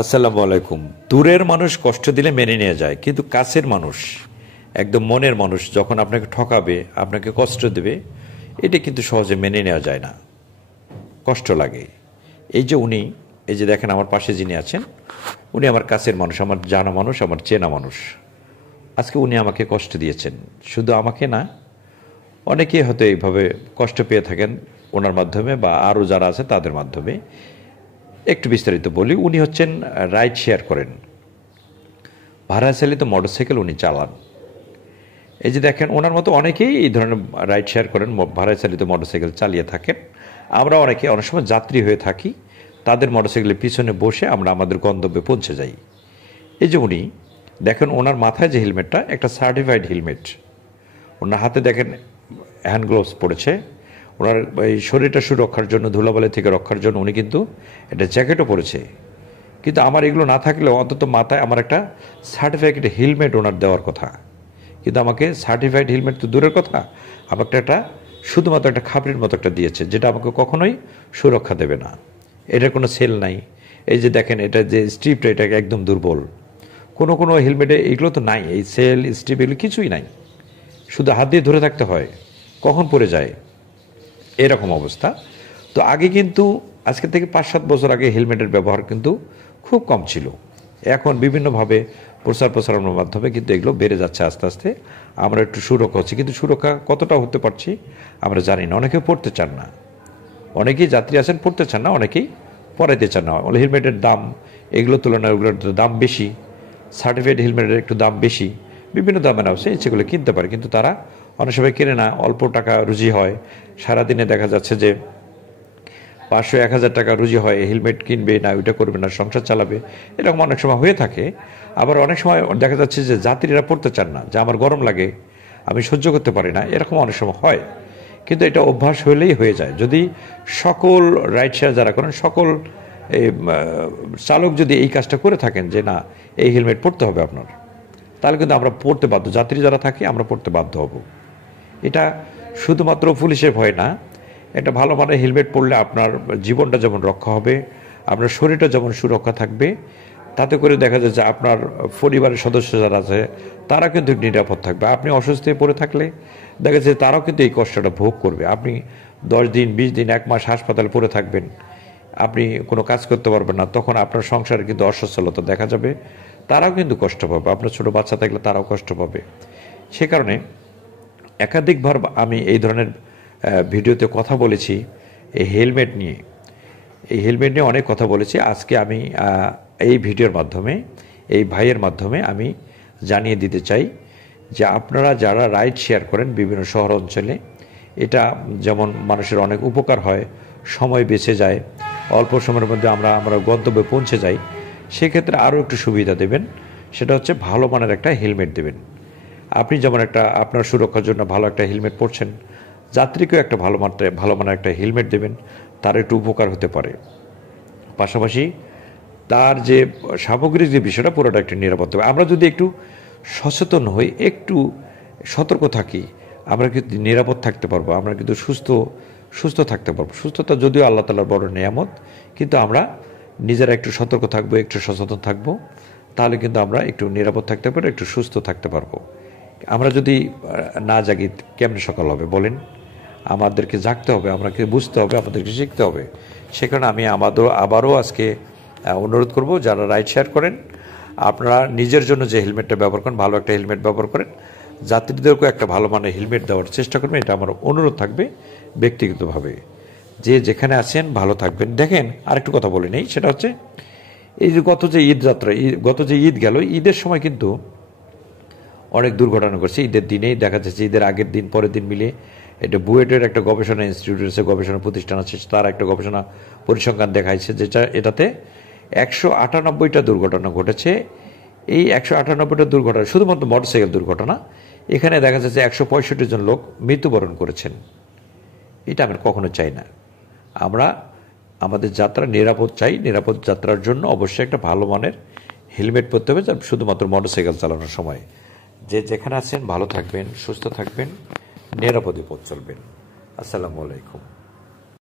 আসসালামু আলাইকুম। দূরের মানুষ কষ্ট দিলে মেনে নিয়ে যায়, কিন্তু কাছের মানুষ, একদম মনের মানুষ যখন আপনাকে ঠকাবে, আপনাকে কষ্ট দেবে, এটা কিন্তু সহজে মেনে নেওয়া যায় না, কষ্ট লাগে। এই যে উনি, এই যে দেখেন আমার পাশে যিনি আছেন, উনি আমার কাছের মানুষ, আমার জানা মানুষ, আমার চেনা মানুষ। আজকে উনি আমাকে কষ্ট দিয়েছেন, শুধু আমাকে না, অনেকেই হয়তো এইভাবে কষ্ট পেয়ে থাকেন ওনার মাধ্যমে বা আরও যারা আছে তাদের মাধ্যমে। একটু বিস্তারিত বলি। উনি হচ্ছেন রাইড শেয়ার করেন, ভাড়া চালিত মোটরসাইকেল উনি চালান। এই যে দেখেন ওনার মতো অনেকেই এই ধরনের রাইড শেয়ার করেন, ভাড়া চালিত মোটরসাইকেল চালিয়ে থাকেন। আমরা অনেকে অনেক সময় যাত্রী হয়ে থাকি, তাদের মোটরসাইকেলের পিছনে বসে আমরা আমাদের গন্তব্যে পৌঁছে যাই। এই যে উনি দেখেন, ওনার মাথায় যে হেলমেটটা, একটা সার্টিফাইড হেলমেট। ওনার হাতে দেখেন হ্যান্ড গ্লোভস পড়েছে। ওনার এই শরীরটা সুরক্ষার জন্য, ধুলাবালি থেকে রক্ষার জন্য উনি কিন্তু একটা জ্যাকেটও পরেছে। কিন্তু আমার এগুলো না থাকলেও অন্তত মাথায় আমার একটা সার্টিফাইড হেলমেট ওনার দেওয়ার কথা। কিন্তু আমাকে সার্টিফাইড হেলমেট তো দূরের কথা, আমাকে একটা শুধুমাত্র একটা খাপড়ির মতো একটা দিয়েছে, যেটা আমাকে কখনোই সুরক্ষা দেবে না। এটার কোনো সেল নাই। এই যে দেখেন, এটা যে স্ট্রিপটা, এটা একদম দুর্বল। কোনো কোনো হেলমেটে এগুলো তো নাই, এই সেল স্ট্রিপ এগুলো কিছুই নাই, শুধু হাত দিয়ে ধরে থাকতে হয়, কখন পড়ে যায়, এরকম অবস্থা। তো আগে কিন্তু, আজকে থেকে 5-7 বছর আগে হেলমেটের ব্যবহার কিন্তু খুব কম ছিল। এখন বিভিন্নভাবে প্রচার প্রসারণের মাধ্যমে কিন্তু এগুলো বেড়ে যাচ্ছে আস্তে আস্তে। আমরা একটু সুরক্ষা হচ্ছে, কিন্তু সুরক্ষা কতটা হতে পারছি আমরা জানি না। অনেকে পড়তে চান না, অনেকেই যাত্রী আছেন পড়তে চান না, অনেকেই পরাইতে চান না। হেলমেটের দাম এগুলোর তুলনায় ওগুলোর দাম বেশি, সার্টিফাইড হেলমেটের একটু দাম বেশি, বিভিন্ন দামে নাও, সে সেগুলো কিনতে পারে, কিন্তু তারা অনেক সময় কিনে না। অল্প টাকা রুজি হয়, সারাদিনে দেখা যাচ্ছে যে 500-1000 টাকা রুজি হয়, হেলমেট কিনবে না, ওইটা করবে না, সংসার চালাবে, এরকম অনেক সময় হয়ে থাকে। আবার অনেক সময় দেখা যাচ্ছে যে যাত্রীরা পড়তে চান না, যে আমার গরম লাগে, আমি সহ্য করতে পারি না, এরকম অনেক সময় হয়। কিন্তু এটা অভ্যাস হলেই হয়ে যায়। যদি সকল রাইড শেয়ার যারা করেন, সকল চালক যদি এই কাজটা করে থাকেন, যে না এই হেলমেট পরতে হবে আপনার, তাহলে কিন্তু আমরা পড়তে বাধ্য, যাত্রী যারা থাকি আমরা পড়তে বাধ্য হব। এটা শুধুমাত্র পুলিশের ভয় না, একটা ভালো মানের হেলমেট পরলে আপনার জীবনটা যেমন রক্ষা হবে, আপনার শরীরটা যেমন সুরক্ষা থাকবে, তাতে করে দেখা যায় যে আপনার পরিবারের সদস্য যারা আছে তারা কিন্তু নিরাপদ থাকবে। আপনি অসুস্থ হয়ে পড়ে থাকলে দেখা যাচ্ছে তারাও কিন্তু এই কষ্টটা ভোগ করবে। আপনি 10 দিন, 20 দিন, 1 মাস হাসপাতালে পড়ে থাকবেন, আপনি কোনো কাজ করতে পারবেন না, তখন আপনার সংসারে কিন্তু অসচ্ছলতা দেখা যাবে, তারাও কিন্তু কষ্ট পাবে। আপনার ছোটো বাচ্চা থাকলে তারাও কষ্ট পাবে। সে কারণে একাধিকবার আমি এই ধরনের ভিডিওতে কথা বলেছি এই হেলমেট নিয়ে। এই হেলমেট নিয়ে অনেক কথা বলেছি। আজকে আমি এই ভিডিওর মাধ্যমে, এই ভাইয়ের মাধ্যমে আমি জানিয়ে দিতে চাই যে আপনারা যারা রাইড শেয়ার করেন বিভিন্ন শহর অঞ্চলে, এটা যেমন মানুষের অনেক উপকার হয়, সময় বেঁচে যায়, অল্প সময়ের মধ্যে আমরা গন্তব্যে পৌঁছে যাই, সেক্ষেত্রে আরও একটু সুবিধা দেবেন। সেটা হচ্ছে ভালো মানের একটা হেলমেট দেবেন। আপনি যেমন একটা আপনার সুরক্ষার জন্য ভালো একটা হেলমেট পরছেন, যাত্রীকেও একটা ভালো মানের একটা হেলমেট দেবেন, তার একটু উপকার হতে পারে। পাশাপাশি তার যে সামগ্রিক যে বিষয়টা, পুরোটা একটু নিরাপদ হবে। আমরা যদি একটু সচেতন হই, একটু সতর্ক থাকি, আমরা কিন্তু নিরাপদ থাকতে পারবো, আমরা কিন্তু সুস্থ থাকতে পারবো। সুস্থতা যদিও আল্লাহ তাআলার বড় নিয়ামত, কিন্তু আমরা নিজেরা একটু সতর্ক থাকবো, একটু সচেতন থাকবো, তাহলে কিন্তু আমরা একটু নিরাপদ থাকতে পারবো, একটু সুস্থ থাকতে পারবো। আমরা যদি না জাগি, কেমনে সকাল হবে বলেন? আমাদেরকে জাগতে হবে, আমাদেরকে বুঝতে হবে, আমাদেরকে শিখতে হবে। সে কারণে আমি আবারও আজকে অনুরোধ করব, যারা রাইড শেয়ার করেন, আপনারা নিজের জন্য যে হেলমেটটা ব্যবহার করেন, ভালো একটা হেলমেট ব্যবহার করেন, যাত্রীদেরকেও একটা ভালো মানের হেলমেট দেওয়ার চেষ্টা করবেন। এটা আমার অনুরোধ থাকবে ব্যক্তিগতভাবে। যে যেখানে আছেন ভালো থাকবেন। দেখেন, আরেকটু কথা বলে নেই, সেটা হচ্ছে এই যে গত যে ঈদ গেল, ঈদের সময় কিন্তু অনেক দুর্ঘটনা ঘটছে। ঈদের দিনেই দেখা যাচ্ছে, ঈদের আগের দিন পরের দিন মিলে, এটা বুয়েটের একটা গবেষণা ইনস্টিটিউট আছে, গবেষণা প্রতিষ্ঠান আছে, তার একটা গবেষণা পরিসংখ্যান দেখাইছে, যেটা এটাতে 198টা দুর্ঘটনা ঘটেছে। এই 198টা দুর্ঘটনা শুধুমাত্র মোটরসাইকেল দুর্ঘটনা। এখানে দেখা যাচ্ছে 165 জন লোক মৃত্যুবরণ করেছেন। এটা আমি কখনো চাই না। আমরা আমাদের যাত্রা নিরাপদ চাই। নিরাপদ যাত্রার জন্য অবশ্যই একটা ভালো মানের হেলমেট পরতে হবে, শুধুমাত্র মোটরসাইকেল চালানোর সময়। যে যেখানে আছেন ভালো থাকবেন, সুস্থ থাকবেন, নিরাপদে পথ চলবেন। আসসালামু আলাইকুম।